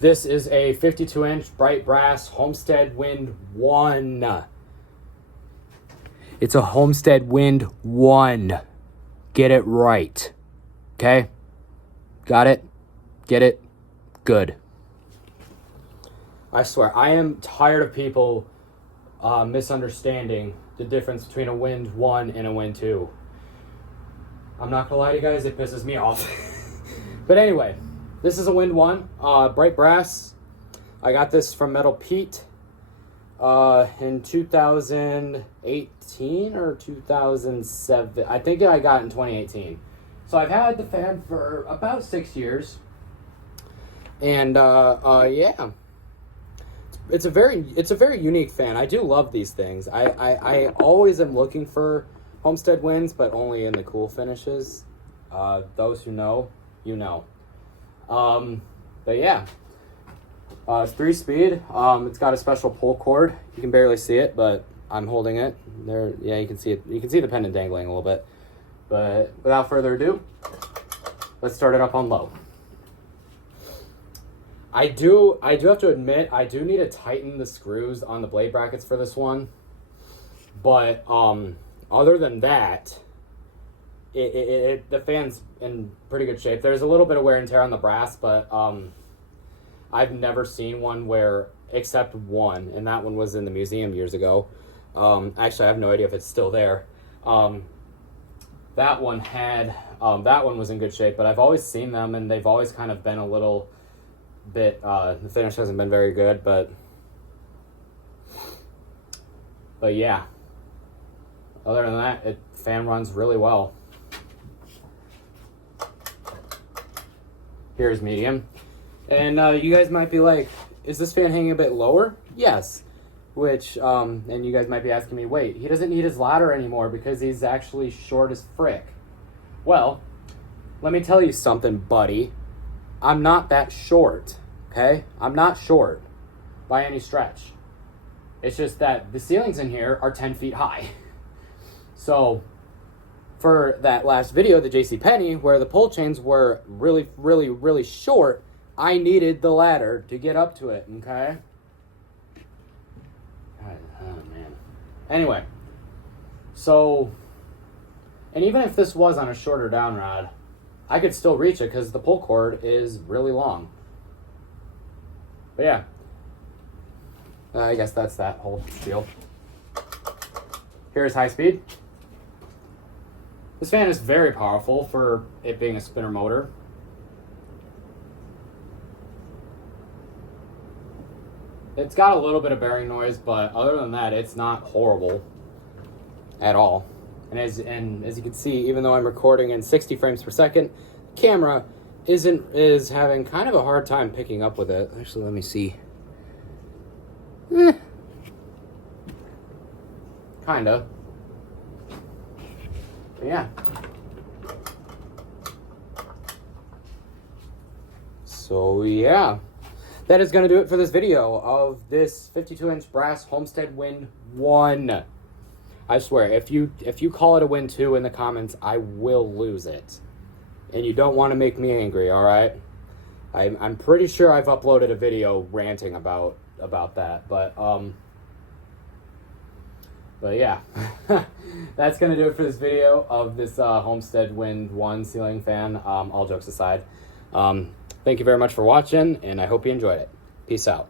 This is a 52-inch bright brass Homestead Wind 1. It's a Homestead Wind 1. Get it right. Okay? Got it? Get it? Good. I swear, I am tired of people misunderstanding the difference between a Wind 1 and a Wind 2. I'm not gonna lie to you guys, it pisses me off. But anyway, this is a Wind 1, bright brass. I got this from Metal Pete in 2018 or 2007. I think I got it in 2018. So I've had the fan for about 6 years. And yeah. It's a very unique fan. I do love these things. I always am looking for Homestead Winds, but only in the cool finishes. Those who know, you know. But yeah, it's 3-speed. It's got a special pull cord. You can barely see it, but I'm holding it there. Yeah, you can see it. You can see the pendant dangling a little bit. But without further ado, let's start it up on low. I do have to admit, I do need to tighten the screws on the blade brackets for this one. But other than that, the fan's in pretty good shape. There's a little bit of wear and tear on the brass, but I've never seen one where, except one, and that one was in the museum years ago. Actually, I have no idea if it's still there. That one was in good shape, but I've always seen them, and they've always kind of been a little bit, the finish hasn't been very good, but yeah. Other than that, the fan runs really well. Here's medium. And you guys might be like, is this fan hanging a bit lower? Yes. Which, and you guys might be asking me, wait, he doesn't need his ladder anymore because he's actually short as frick. Well, let me tell you something, buddy. I'm not that short, okay? I'm not short by any stretch. It's just that the ceilings in here are 10 feet high. So, for that last video, the JCPenney, where the pole chains were really, really, really short, I needed the ladder to get up to it, okay? Oh, man. Anyway, so, and even if this was on a shorter down rod, I could still reach it because the pull cord is really long. But yeah, I guess that's that whole spiel. Here's high speed. This fan is very powerful for it being a spinner motor. It's got a little bit of bearing noise, but other than that, it's not horrible at all. And as you can see, even though I'm recording in 60 frames per second, the camera is having kind of a hard time picking up with it. Actually, let me see. Kinda. But yeah. So yeah. That is going to do it for this video of this 52-inch brass Homestead Wind 1. I swear, if you call it a Wind 2 in the comments, I will lose it. And you don't want to make me angry, all right? I'm pretty sure I've uploaded a video ranting about that, but yeah. That's going to do it for this video of this Homestead Wind 1 ceiling fan, all jokes aside. Thank you very much for watching, and I hope you enjoyed it. Peace out.